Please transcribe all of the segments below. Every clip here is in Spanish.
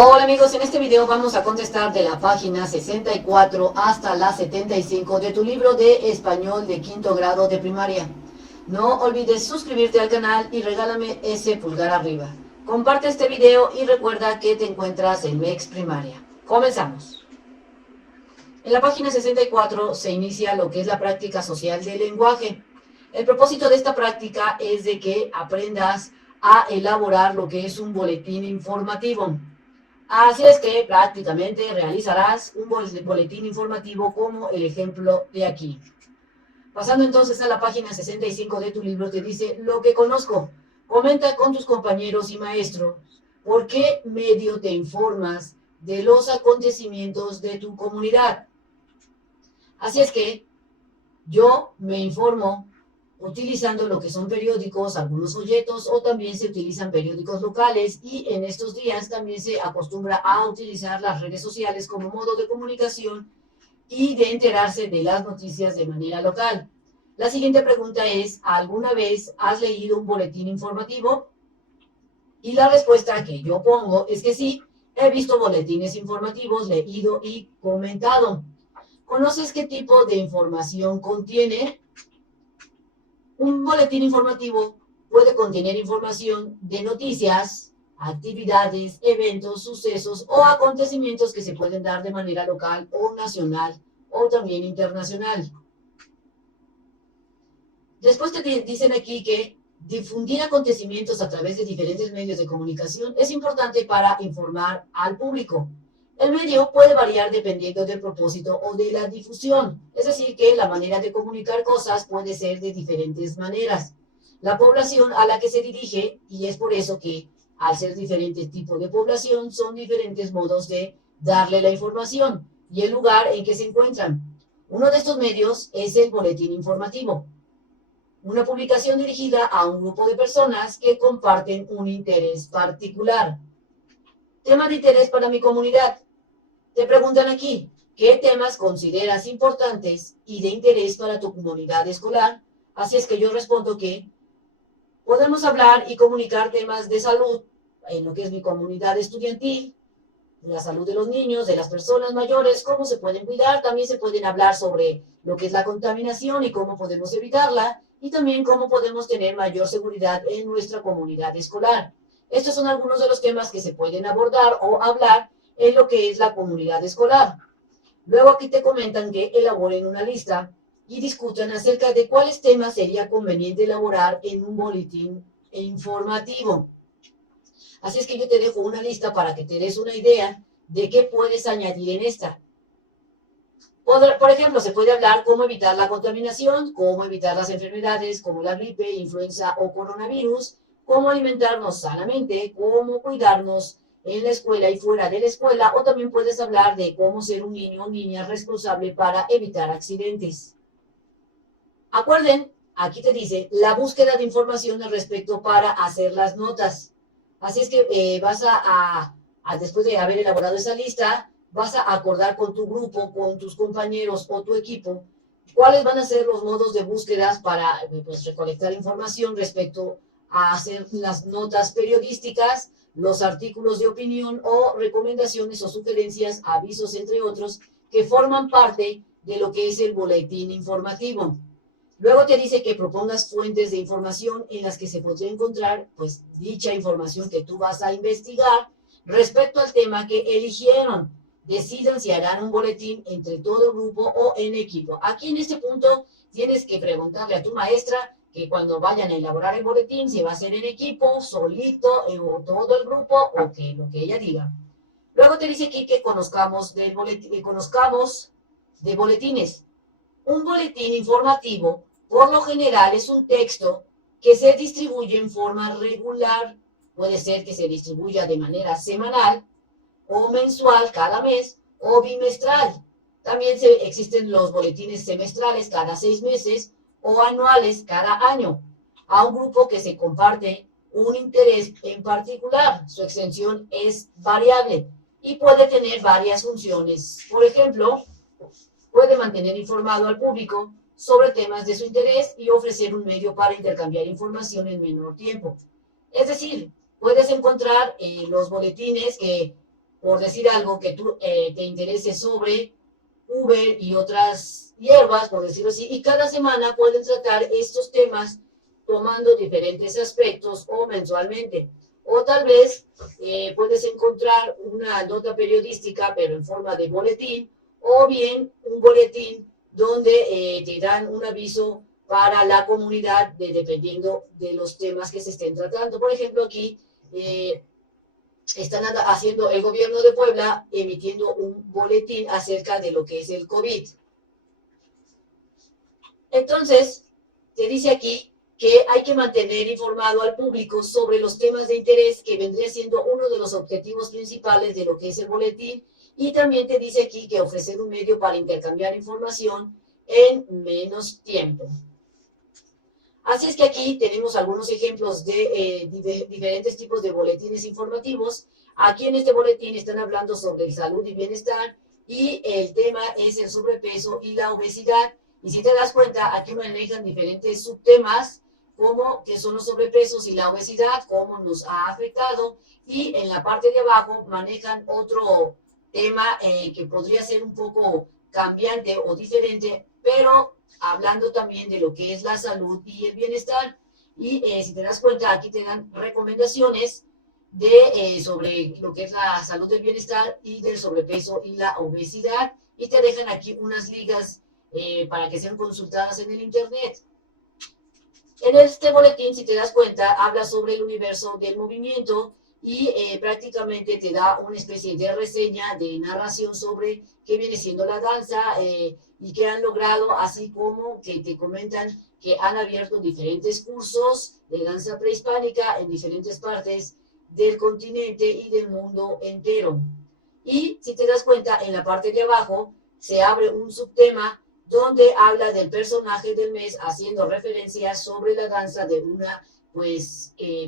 Hola amigos, en este video vamos a contestar de la página 64 hasta la 75 de tu libro de español de quinto grado de primaria. No olvides suscribirte al canal y regálame ese pulgar arriba. Comparte este video y recuerda que te encuentras en MEX Primaria. Comenzamos. En la página 64 se inicia lo que es la práctica social del lenguaje. El propósito de esta práctica es de que aprendas a elaborar lo que es un boletín informativo. Así es que prácticamente realizarás un boletín informativo como el ejemplo de aquí. Pasando entonces a la página 65 de tu libro, te dice lo que conozco. Comenta con tus compañeros y maestros por qué medio te informas de los acontecimientos de tu comunidad. Así es que yo me informo utilizando lo que son periódicos, algunos folletos, o también se utilizan periódicos locales, y en estos días también se acostumbra a utilizar las redes sociales como modo de comunicación y de enterarse de las noticias de manera local. La siguiente pregunta es, ¿alguna vez has leído un boletín informativo? Y la respuesta que yo pongo es que sí, he visto boletines informativos, leído y comentado. ¿Conoces qué tipo de información contiene? Un boletín informativo puede contener información de noticias, actividades, eventos, sucesos o acontecimientos que se pueden dar de manera local o nacional o también internacional. Después te dicen aquí que difundir acontecimientos a través de diferentes medios de comunicación es importante para informar al público. El medio puede variar dependiendo del propósito o de la difusión, es decir, que la manera de comunicar cosas puede ser de diferentes maneras. La población a la que se dirige, y es por eso que al ser diferentes tipos de población, son diferentes modos de darle la información y el lugar en que se encuentran. Uno de estos medios es el boletín informativo, una publicación dirigida a un grupo de personas que comparten un interés particular. Tema de interés para mi comunidad. Te preguntan aquí, ¿qué temas consideras importantes y de interés para tu comunidad escolar? Así es que yo respondo que podemos hablar y comunicar temas de salud en lo que es mi comunidad estudiantil, la salud de los niños, de las personas mayores, cómo se pueden cuidar. También se pueden hablar sobre lo que es la contaminación y cómo podemos evitarla, y también cómo podemos tener mayor seguridad en nuestra comunidad escolar. Estos son algunos de los temas que se pueden abordar o hablar en lo que es la comunidad escolar. Luego aquí te comentan que elaboren una lista y discutan acerca de cuáles temas sería conveniente elaborar en un boletín informativo. Así es que yo te dejo una lista para que te des una idea de qué puedes añadir en esta. Por ejemplo, se puede hablar cómo evitar la contaminación, cómo evitar las enfermedades como la gripe, influenza o coronavirus, cómo alimentarnos sanamente, cómo cuidarnos en la escuela y fuera de la escuela, o también puedes hablar de cómo ser un niño o niña responsable para evitar accidentes. Acuerden, aquí te dice la búsqueda de información al respecto para hacer las notas. Así es que vas después de haber elaborado esa lista, vas a acordar con tu grupo, con tus compañeros o tu equipo, cuáles van a ser los modos de búsquedas para pues, recolectar información respecto a hacer las notas periodísticas, los artículos de opinión o recomendaciones o sugerencias, avisos, entre otros, que forman parte de lo que es el boletín informativo. Luego te dice que propongas fuentes de información en las que se podría encontrar, pues, dicha información que tú vas a investigar respecto al tema que eligieron. Decidan si harán un boletín entre todo el grupo o en equipo. Aquí en este punto tienes que preguntarle a tu maestra que cuando vayan a elaborar el boletín, si va a ser en equipo, solito, o todo el grupo, o que lo que ella diga. Luego te dice aquí que conozcamos de boletines. Un boletín informativo, por lo general, es un texto que se distribuye en forma regular. Puede ser que se distribuya de manera semanal o mensual cada mes o bimestral. También existen los boletines semestrales cada 6 meses o anuales cada año a un grupo que se comparte un interés en particular. Su extensión es variable y puede tener varias funciones. Por ejemplo, puede mantener informado al público sobre temas de su interés y ofrecer un medio para intercambiar información en menor tiempo. Es decir, puedes encontrar los boletines que por decir algo, que tú te interese sobre Uber y otras hierbas, por decirlo así, y cada semana pueden tratar estos temas tomando diferentes aspectos o mensualmente. O tal vez puedes encontrar una nota periodística, pero en forma de boletín, o bien un boletín donde te dan un aviso para la comunidad dependiendo de los temas que se estén tratando. Por ejemplo, aquí están haciendo el gobierno de Puebla emitiendo un boletín acerca de lo que es el COVID. Entonces, te dice aquí que hay que mantener informado al público sobre los temas de interés, que vendría siendo uno de los objetivos principales de lo que es el boletín, y también te dice aquí que ofrecer un medio para intercambiar información en menos tiempo. Así es que aquí tenemos algunos ejemplos de diferentes tipos de boletines informativos. Aquí en este boletín están hablando sobre el salud y bienestar, y el tema es el sobrepeso y la obesidad. Y si te das cuenta, aquí manejan diferentes subtemas, como que son los sobrepesos y la obesidad, cómo nos ha afectado. Y en la parte de abajo manejan otro tema que podría ser un poco cambiante o diferente, pero hablando también de lo que es la salud y el bienestar. Y si te das cuenta, aquí te dan recomendaciones sobre lo que es la salud del bienestar y del sobrepeso y la obesidad, y te dejan aquí unas ligas para que sean consultadas en el internet. En este boletín, si te das cuenta, habla sobre el universo del movimiento, y prácticamente te da una especie de reseña, de narración sobre qué viene siendo la danza y qué han logrado, así como que te comentan que han abierto diferentes cursos de danza prehispánica en diferentes partes del continente y del mundo entero. Y si te das cuenta, en la parte de abajo se abre un subtema donde habla del personaje del mes, haciendo referencia sobre la danza de una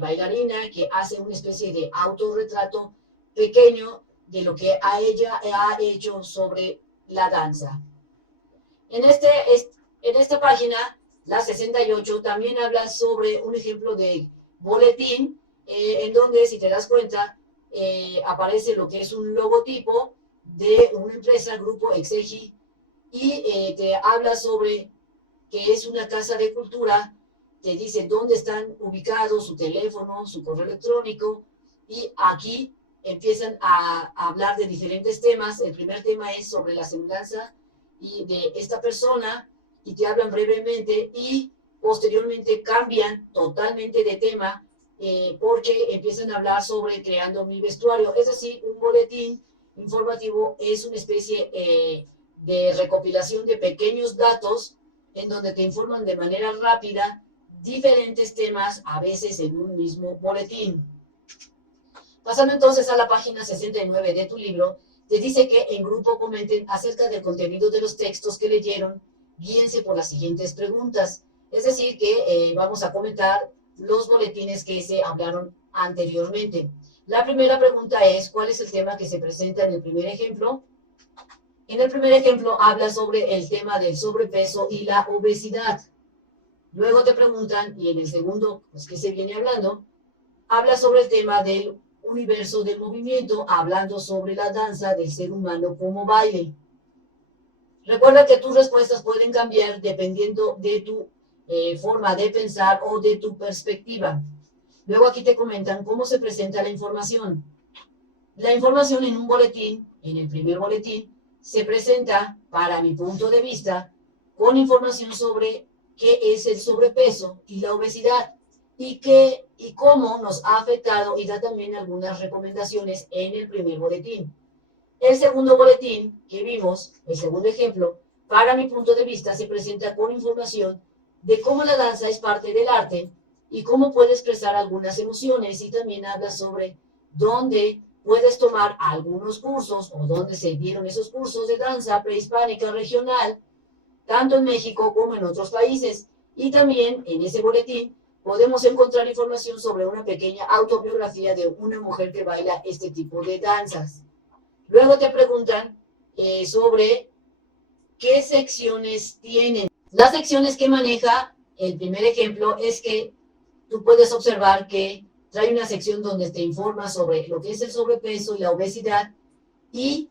bailarina que hace una especie de autorretrato pequeño de lo que ella ha hecho sobre la danza. En esta página, la 68, también habla sobre un ejemplo de boletín, en donde, si te das cuenta, aparece lo que es un logotipo de una empresa, Grupo Exegi, y te habla sobre que es una casa de cultura, te dice dónde están ubicados, su teléfono, su correo electrónico, y aquí empiezan a hablar de diferentes temas. El primer tema es sobre la semblanza y de esta persona, y te hablan brevemente, y posteriormente cambian totalmente de tema porque empiezan a hablar sobre creando mi vestuario. Es decir, un boletín informativo es una especie de recopilación de pequeños datos en donde te informan de manera rápida diferentes temas, a veces en un mismo boletín. Pasando entonces a la página 69 de tu libro, te dice que en grupo comenten acerca del contenido de los textos que leyeron, guíense por las siguientes preguntas. Es decir, que vamos a comentar los boletines que se hablaron anteriormente. La primera pregunta es, ¿cuál es el tema que se presenta en el primer ejemplo? En el primer ejemplo habla sobre el tema del sobrepeso y la obesidad. Luego te preguntan, y en el segundo, pues, ¿qué se viene hablando? Habla sobre el tema del universo del movimiento, hablando sobre la danza del ser humano como baile. Recuerda que tus respuestas pueden cambiar dependiendo de tu forma de pensar o de tu perspectiva. Luego aquí te comentan cómo se presenta la información. La información en un boletín, en el primer boletín, se presenta, para mi punto de vista, con información sobre qué es el sobrepeso y la obesidad, y cómo nos ha afectado, y da también algunas recomendaciones en el primer boletín. El segundo boletín que vimos, el segundo ejemplo, para mi punto de vista, se presenta con información de cómo la danza es parte del arte y cómo puede expresar algunas emociones, y también habla sobre dónde puedes tomar algunos cursos o dónde se dieron esos cursos de danza prehispánica regional, tanto en México como en otros países. Y también en ese boletín podemos encontrar información sobre una pequeña autobiografía de una mujer que baila este tipo de danzas. Luego te preguntan sobre qué secciones tienen. Las secciones que maneja el primer ejemplo es que tú puedes observar que trae una sección donde te informa sobre lo que es el sobrepeso y la obesidad, y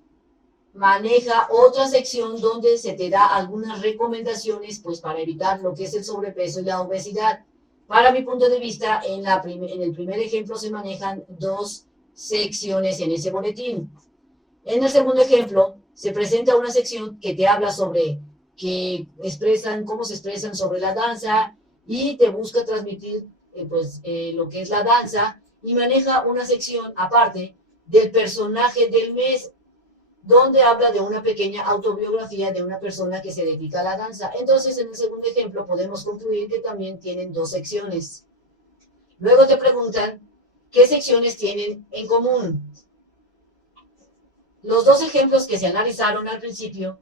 maneja otra sección donde se te da algunas recomendaciones pues para evitar lo que es el sobrepeso y la obesidad. Para mi punto de vista, en el primer ejemplo se manejan dos secciones en ese boletín. En el segundo ejemplo, se presenta una sección que te habla sobre cómo se expresan sobre la danza y te busca transmitir lo que es la danza y maneja una sección aparte del personaje del mes donde habla de una pequeña autobiografía de una persona que se dedica a la danza. Entonces, en el segundo ejemplo podemos concluir que también tienen dos secciones. Luego te preguntan, ¿qué secciones tienen en común? Los dos ejemplos que se analizaron al principio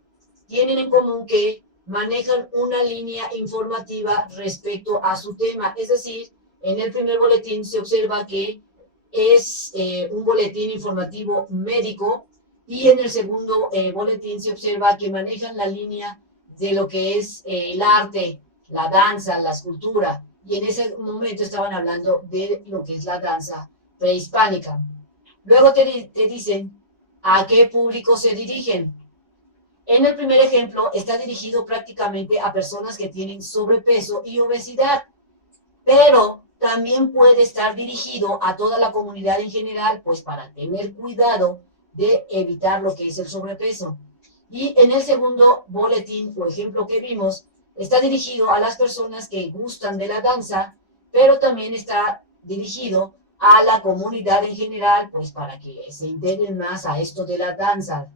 tienen en común que manejan una línea informativa respecto a su tema. Es decir, en el primer boletín se observa que es un boletín informativo médico y en el segundo boletín se observa que manejan la línea de lo que es el arte, la danza, la escultura. Y en ese momento estaban hablando de lo que es la danza prehispánica. Luego te dicen a qué público se dirigen. En el primer ejemplo está dirigido prácticamente a personas que tienen sobrepeso y obesidad, pero también puede estar dirigido a toda la comunidad en general, pues para tener cuidado de evitar lo que es el sobrepeso. Y en el segundo boletín o ejemplo que vimos, está dirigido a las personas que gustan de la danza, pero también está dirigido a la comunidad en general, pues para que se integren más a esto de la danza.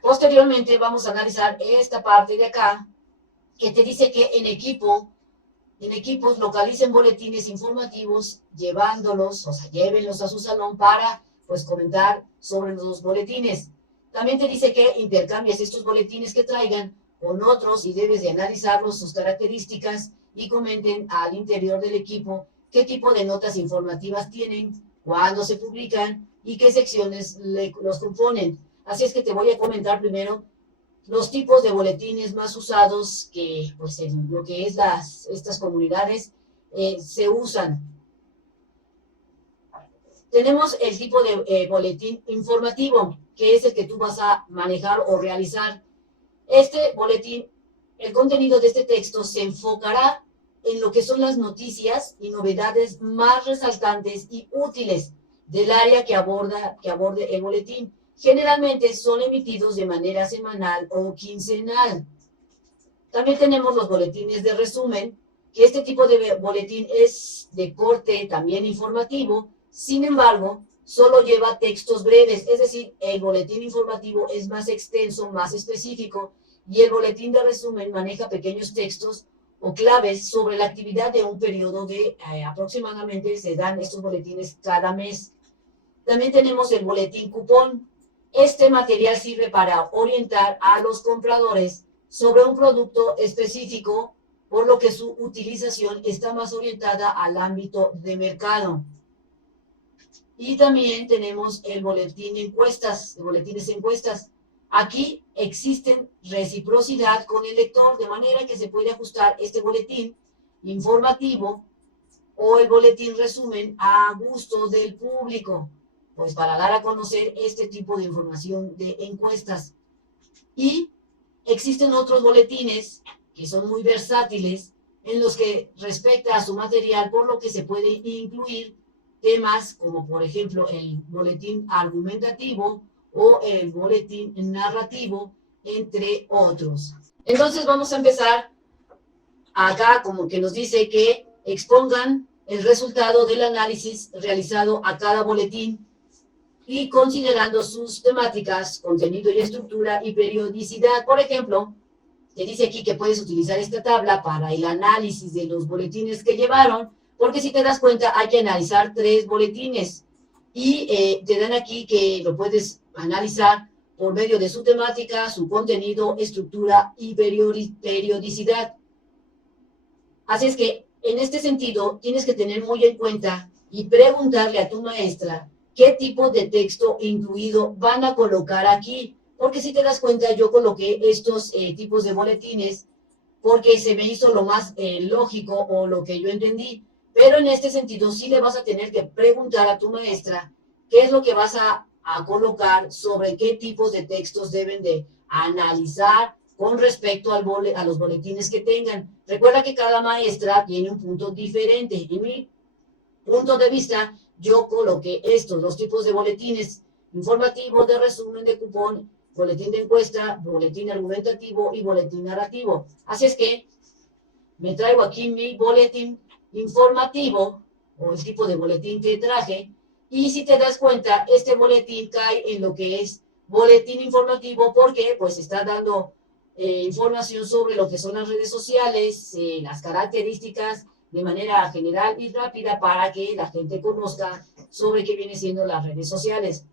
Posteriormente vamos a analizar esta parte de acá, que te dice que en equipos localicen boletines informativos, llévenlos a su salón para pues comentar sobre los boletines. También te dice que intercambies estos boletines que traigan con otros y debes de analizarlos, sus características y comenten al interior del equipo qué tipo de notas informativas tienen, cuándo se publican y qué secciones los componen. Así es que te voy a comentar primero los tipos de boletines más usados que pues, en lo que es estas comunidades se usan. Tenemos el tipo de boletín informativo, que es el que tú vas a manejar o realizar. Este boletín, el contenido de este texto se enfocará en lo que son las noticias y novedades más resaltantes y útiles del área que aborde el boletín. Generalmente son emitidos de manera semanal o quincenal. También tenemos los boletines de resumen, que este tipo de boletín es de corte también informativo, sin embargo, solo lleva textos breves, es decir, el boletín informativo es más extenso, más específico, y el boletín de resumen maneja pequeños textos o claves sobre la actividad de un periodo de aproximadamente se dan estos boletines cada mes. También tenemos el boletín cupón. Este material sirve para orientar a los compradores sobre un producto específico, por lo que su utilización está más orientada al ámbito de mercado. Y también tenemos el boletín boletines encuestas. Aquí existen reciprocidad con el lector, de manera que se puede ajustar este boletín informativo o el boletín resumen a gusto del público, pues para dar a conocer este tipo de información de encuestas. Y existen otros boletines que son muy versátiles en los que respecta a su material, por lo que se puede incluir temas como por ejemplo el boletín argumentativo o el boletín narrativo, entre otros. Entonces vamos a empezar acá como que nos dice que expongan el resultado del análisis realizado a cada boletín y considerando sus temáticas, contenido y estructura y periodicidad. Por ejemplo, te dice aquí que puedes utilizar esta tabla para el análisis de los boletines que llevaron, porque si te das cuenta hay que analizar 3 boletines y te dan aquí que lo puedes analizar por medio de su temática, su contenido, estructura y periodicidad. Así es que en este sentido tienes que tener muy en cuenta y preguntarle a tu maestra qué tipo de texto incluido van a colocar aquí, porque si te das cuenta yo coloqué estos tipos de boletines porque se me hizo lo más lógico o lo que yo entendí, pero en este sentido sí le vas a tener que preguntar a tu maestra qué es lo que vas a a colocar sobre qué tipos de textos deben de analizar con respecto a los boletines que tengan. Recuerda que cada maestra tiene un punto diferente. En mi punto de vista, yo coloqué estos, los tipos de boletines: informativo, de resumen, de cupón, boletín de encuesta, boletín argumentativo y boletín narrativo. Así es que me traigo aquí mi boletín informativo, o el tipo de boletín que traje, y si te das cuenta, este boletín cae en lo que es boletín informativo, porque pues está dando información sobre lo que son las redes sociales, las características de manera general y rápida para que la gente conozca sobre qué viene siendo las redes sociales.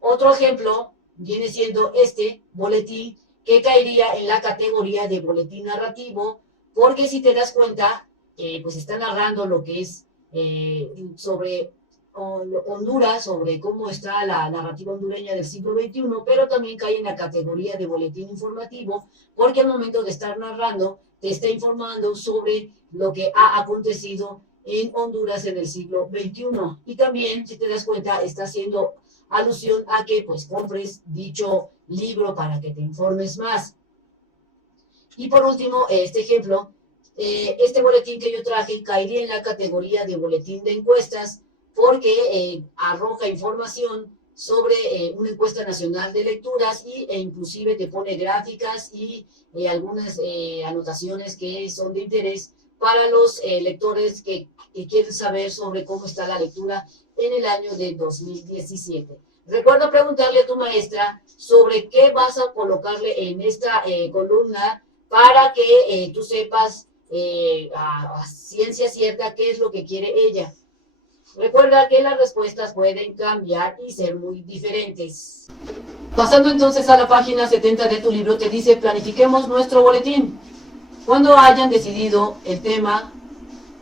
Otro ejemplo viene siendo este boletín, que caería en la categoría de boletín narrativo, porque si te das cuenta, pues está narrando lo que es sobre Honduras, sobre cómo está la narrativa hondureña del siglo XXI, pero también cae en la categoría de boletín informativo, porque al momento de estar narrando, te está informando sobre lo que ha acontecido en Honduras en el siglo XXI. Y también, si te das cuenta, está haciendo alusión a que pues compres dicho libro para que te informes más. Y por último, este ejemplo, este boletín que yo traje caería en la categoría de boletín de encuestas, porque arroja información sobre una encuesta nacional de lecturas e inclusive te pone gráficas y algunas anotaciones que son de interés para los lectores que quieren saber sobre cómo está la lectura en el año de 2017. Recuerda preguntarle a tu maestra sobre qué vas a colocarle en esta columna para que tú sepas a ciencia cierta qué es lo que quiere ella. Recuerda que las respuestas pueden cambiar y ser muy diferentes. Pasando entonces a la página 70 de tu libro, te dice: planifiquemos nuestro boletín. Cuando hayan decidido el tema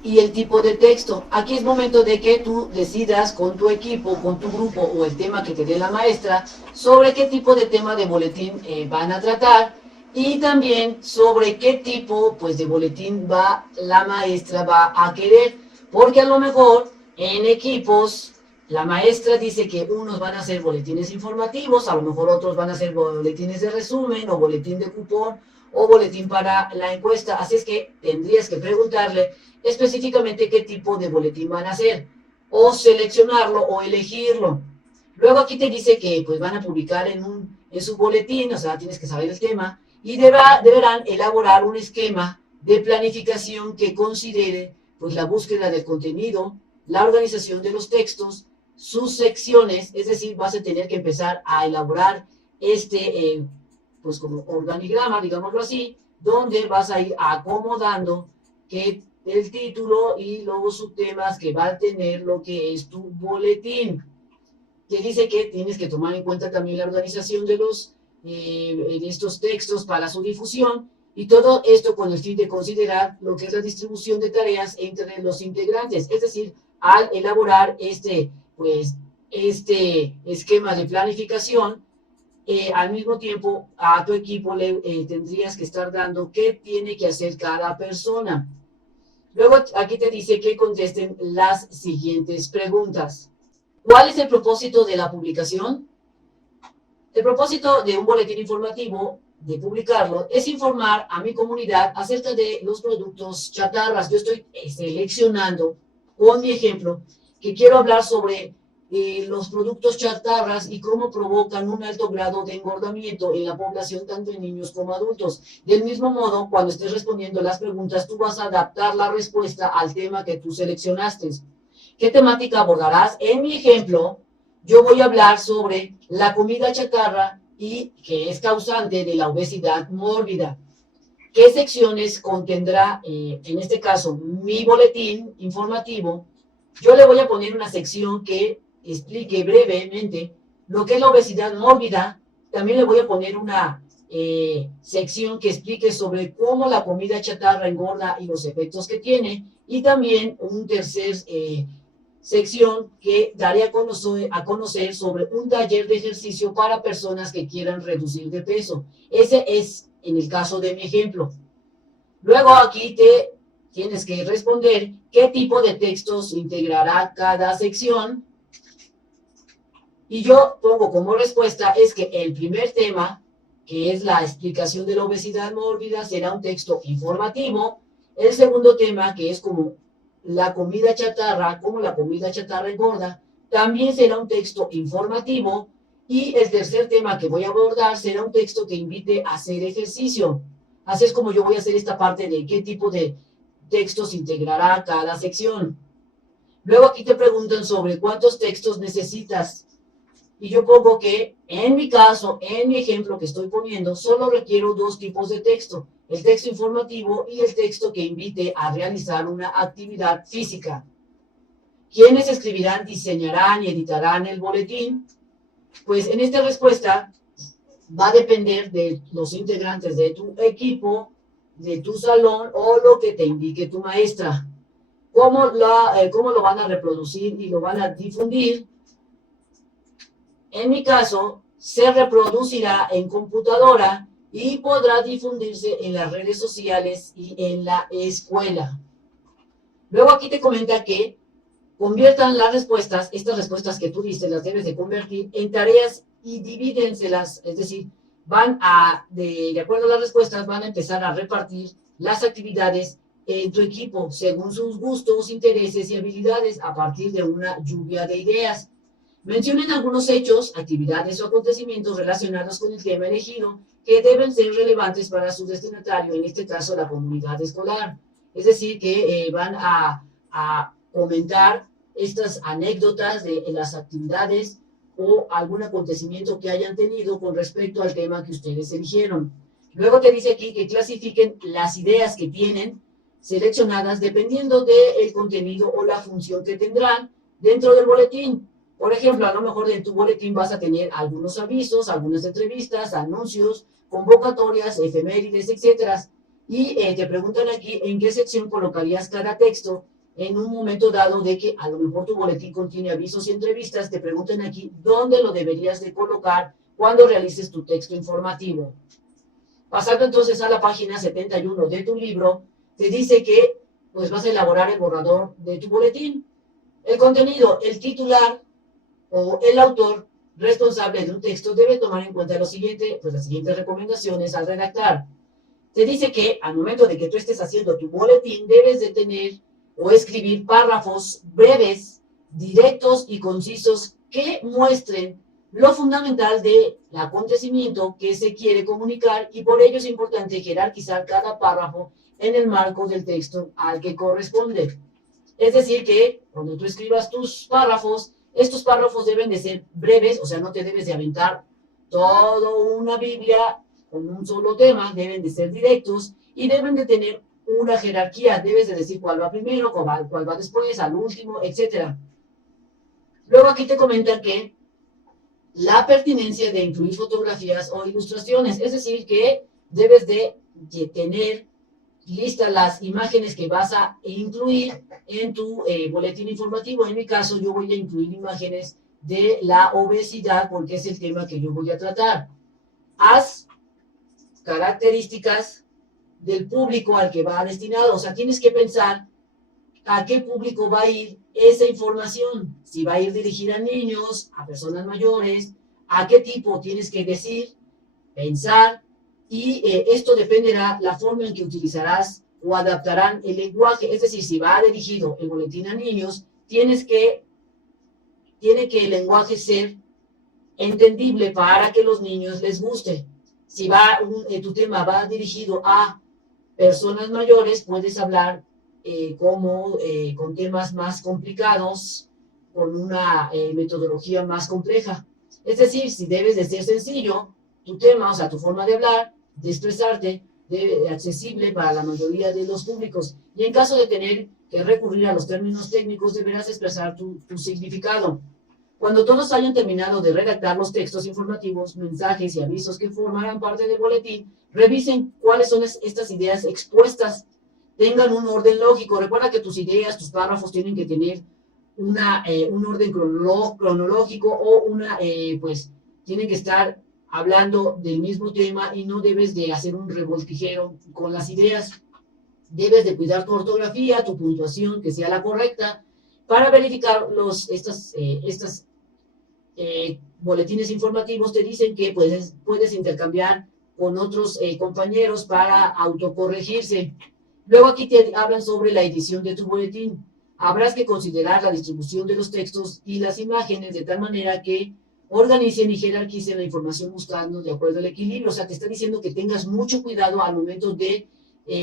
y el tipo de texto, aquí es momento de que tú decidas con tu equipo, con tu grupo o el tema que te dé la maestra, sobre qué tipo de tema de boletín van a tratar, y también sobre qué tipo pues de boletín la maestra va a querer, porque a lo mejor en equipos la maestra dice que unos van a ser boletines informativos, a lo mejor otros van a ser boletines de resumen o boletín de cupón o boletín para la encuesta. Así es que tendrías que preguntarle específicamente qué tipo de boletín van a hacer, o seleccionarlo o elegirlo. Luego aquí te dice que pues van a publicar en su boletín, o sea, tienes que saber el tema, y deberán elaborar un esquema de planificación que considere pues la búsqueda del contenido, la organización de los textos, sus secciones. Es decir, vas a tener que empezar a elaborar pues como organigrama, digámoslo así, donde vas a ir acomodando que el título y los subtemas que va a tener lo que es tu boletín. Te dice que tienes que tomar en cuenta también la organización de estos textos para su difusión, y todo esto con el fin de considerar lo que es la distribución de tareas entre los integrantes. Es decir, al elaborar este esquema de planificación, al mismo tiempo a tu equipo le tendrías que estar dando qué tiene que hacer cada persona. Luego aquí te dice que contesten las siguientes preguntas. ¿Cuál es el propósito de la publicación? El propósito de un boletín informativo, de publicarlo, es informar a mi comunidad acerca de los productos chatarras. Yo estoy seleccionando con mi ejemplo que quiero hablar sobre los productos chatarras y cómo provocan un alto grado de engordamiento en la población, tanto en niños como adultos. Del mismo modo, cuando estés respondiendo las preguntas, tú vas a adaptar la respuesta al tema que tú seleccionaste. ¿Qué temática abordarás? En mi ejemplo, yo voy a hablar sobre la comida chatarra y que es causante de la obesidad mórbida. ¿Qué secciones contendrá, en este caso, mi boletín informativo? Yo le voy a poner una sección que explique brevemente lo que es la obesidad mórbida. También le voy a poner una sección que explique sobre cómo la comida chatarra engorda y los efectos que tiene. Y también un tercer sección que daré a conocer sobre un taller de ejercicio para personas que quieran reducir de peso. Ese es en el caso de mi ejemplo. Luego aquí te tienes que responder qué tipo de textos integrará cada sección. Y yo pongo como respuesta es que el primer tema, que es la explicación de la obesidad mórbida, será un texto informativo. El segundo tema, que es como la comida chatarra, como la comida chatarra engorda, también será un texto informativo. Y el tercer tema que voy a abordar será un texto que invite a hacer ejercicio. Así es como yo voy a hacer esta parte de qué tipo de textos integrará cada sección. Luego aquí te preguntan sobre cuántos textos necesitas. Y yo pongo que en mi caso, en mi ejemplo que estoy poniendo, solo requiero dos tipos de texto, el texto informativo y el texto que invite a realizar una actividad física. ¿Quiénes escribirán, diseñarán y editarán el boletín? Pues en esta respuesta va a depender de los integrantes de tu equipo, de tu salón o lo que te indique tu maestra. ¿Cómo lo van a reproducir y lo van a difundir? En mi caso, se reproducirá en computadora y podrá difundirse en las redes sociales y en la escuela. Luego aquí te comenta que conviertan las respuestas, estas respuestas que tú diste, las debes de convertir en tareas y divídenselas, es decir, de acuerdo a las respuestas, van a empezar a repartir las actividades en tu equipo según sus gustos, intereses y habilidades a partir de una lluvia de ideas. Mencionen algunos hechos, actividades o acontecimientos relacionados con el tema elegido que deben ser relevantes para su destinatario, en este caso la comunidad escolar. Es decir, que a comentar estas anécdotas de las actividades o algún acontecimiento que hayan tenido con respecto al tema que ustedes eligieron. Luego te dice aquí que clasifiquen las ideas que tienen seleccionadas dependiendo del contenido o la función que tendrán dentro del boletín. Por ejemplo, a lo mejor en tu boletín vas a tener algunos avisos, algunas entrevistas, anuncios, convocatorias, efemérides, etcétera. Y te preguntan aquí en qué sección colocarías cada texto en un momento dado de que a lo mejor tu boletín contiene avisos y entrevistas, te preguntan aquí dónde lo deberías de colocar cuando realices tu texto informativo. Pasando entonces a la página 71 de tu libro, te dice que pues vas a elaborar el borrador de tu boletín. El contenido, el titular o el autor responsable de un texto debe tomar en cuenta lo siguiente, pues las siguientes recomendaciones al redactar. Te dice que al momento de que tú estés haciendo tu boletín, debes de tener o escribir párrafos breves, directos y concisos que muestren lo fundamental del acontecimiento que se quiere comunicar y por ello es importante jerarquizar cada párrafo en el marco del texto al que corresponde. Es decir, que cuando tú escribas tus párrafos, estos párrafos deben de ser breves, o sea, no te debes de aventar toda una Biblia con un solo tema, deben de ser directos y deben de tener una jerarquía, debes de decir cuál va primero, cuál va después, al último, etc. Luego aquí te comentan que la pertinencia de incluir fotografías o ilustraciones, es decir, que debes de tener listas las imágenes que vas a incluir en tu boletín informativo. En mi caso, yo voy a incluir imágenes de la obesidad porque es el tema que yo voy a tratar. Haz características del público al que va destinado. O sea, tienes que pensar a qué público va a ir esa información. Si va a ir dirigida a niños, a personas mayores, a qué tipo tienes que decir, pensar, y esto dependerá la forma en que utilizarás o adaptarán el lenguaje. Es decir, si va dirigido el boletín a niños, tiene que el lenguaje ser entendible para que los niños les guste. Si tu tema va dirigido a personas mayores, puedes hablar con temas más complicados, con una metodología más compleja. Es decir, si debes de ser sencillo, tu tema, o sea, tu forma de hablar, de expresarte, accesible para la mayoría de los públicos. Y en caso de tener que recurrir a los términos técnicos, deberás expresar tu significado. Cuando todos hayan terminado de redactar los textos informativos, mensajes y avisos que formarán parte del boletín, revisen cuáles son estas ideas expuestas, tengan un orden lógico. Recuerda que tus ideas, tus párrafos tienen que tener un orden cronológico o pues tienen que estar hablando del mismo tema y no debes de hacer un revoltijero con las ideas. Debes de cuidar tu ortografía, tu puntuación, que sea la correcta, para verificar estas boletines informativos, te dicen que puedes intercambiar con otros compañeros para autocorregirse. Luego aquí te hablan sobre la edición de tu boletín. Habrás que considerar la distribución de los textos y las imágenes de tal manera que organicen y jerarquicen la información buscando de acuerdo al equilibrio. O sea, te está diciendo que tengas mucho cuidado al momento de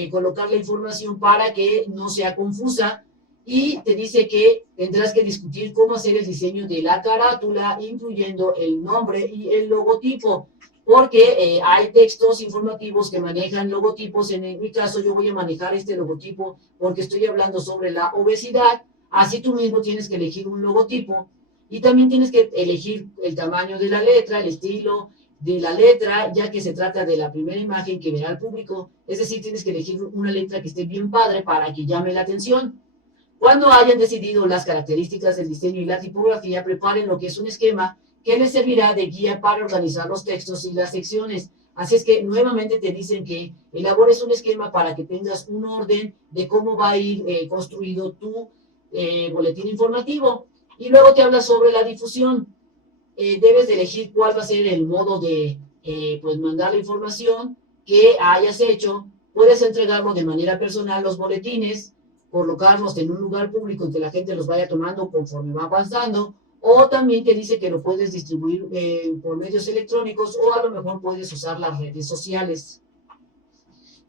colocar la información para que no sea confusa, y te dice que tendrás que discutir cómo hacer el diseño de la carátula, incluyendo el nombre y el logotipo, porque hay textos informativos que manejan logotipos. En mi caso, yo voy a manejar este logotipo porque estoy hablando sobre la obesidad. Así tú mismo tienes que elegir un logotipo y también tienes que elegir el tamaño de la letra, el estilo de la letra, ya que se trata de la primera imagen que verá el público. Es decir, tienes que elegir una letra que esté bien padre para que llame la atención. Cuando hayan decidido las características del diseño y la tipografía, preparen lo que es un esquema que les servirá de guía para organizar los textos y las secciones. Así es que nuevamente te dicen que elabores un esquema para que tengas un orden de cómo va a ir construido tu boletín informativo. Y luego te habla sobre la difusión. Debes de elegir cuál va a ser el modo de pues mandar la información que hayas hecho. Puedes entregarlo de manera personal, los boletines, colocarlos en un lugar público y que la gente los vaya tomando conforme va avanzando, o también te dice que lo puedes distribuir por medios electrónicos, o a lo mejor puedes usar las redes sociales.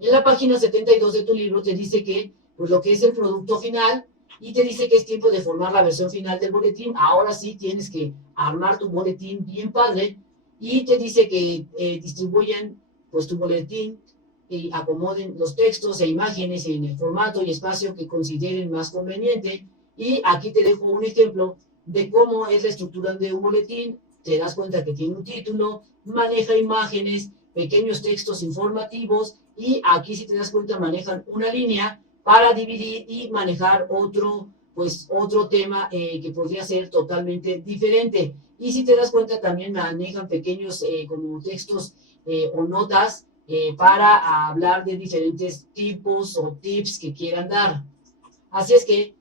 En la página 72 de tu libro te dice que pues lo que es el producto final, y te dice que es tiempo de formar la versión final del boletín. Ahora sí tienes que armar tu boletín bien padre, y te dice que distribuyan pues tu boletín y acomoden los textos e imágenes en el formato y espacio que consideren más conveniente. Y aquí te dejo un ejemplo de cómo es la estructura de un boletín. Te das cuenta que tiene un título, maneja imágenes, pequeños textos informativos, y aquí, si te das cuenta, manejan una línea para dividir y manejar otro tema que podría ser totalmente diferente. Y si te das cuenta, también manejan pequeños como textos o notas para hablar de diferentes tipos o tips que quieran dar. Así es que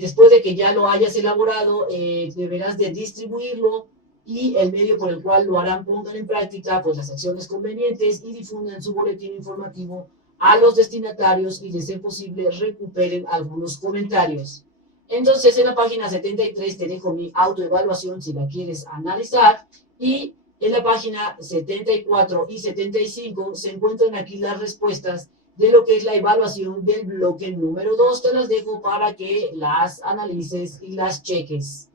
después de que ya lo hayas elaborado, deberás de distribuirlo, y el medio por el cual lo harán pongan en práctica pues las acciones convenientes y difundan su boletín informativo a los destinatarios, y de ser posible recuperen algunos comentarios. Entonces, en la página 73 te dejo mi autoevaluación si la quieres analizar, y en la página 74 y 75 se encuentran aquí las respuestas de lo que es la evaluación del bloque número 2. Te las dejo para que las analices y las cheques.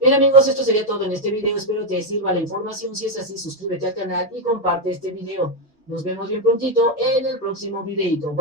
Bien, amigos, esto sería todo en este video. Espero te sirva la información. Si es así, suscríbete al canal y comparte este video. Nos vemos bien prontito en el próximo videito.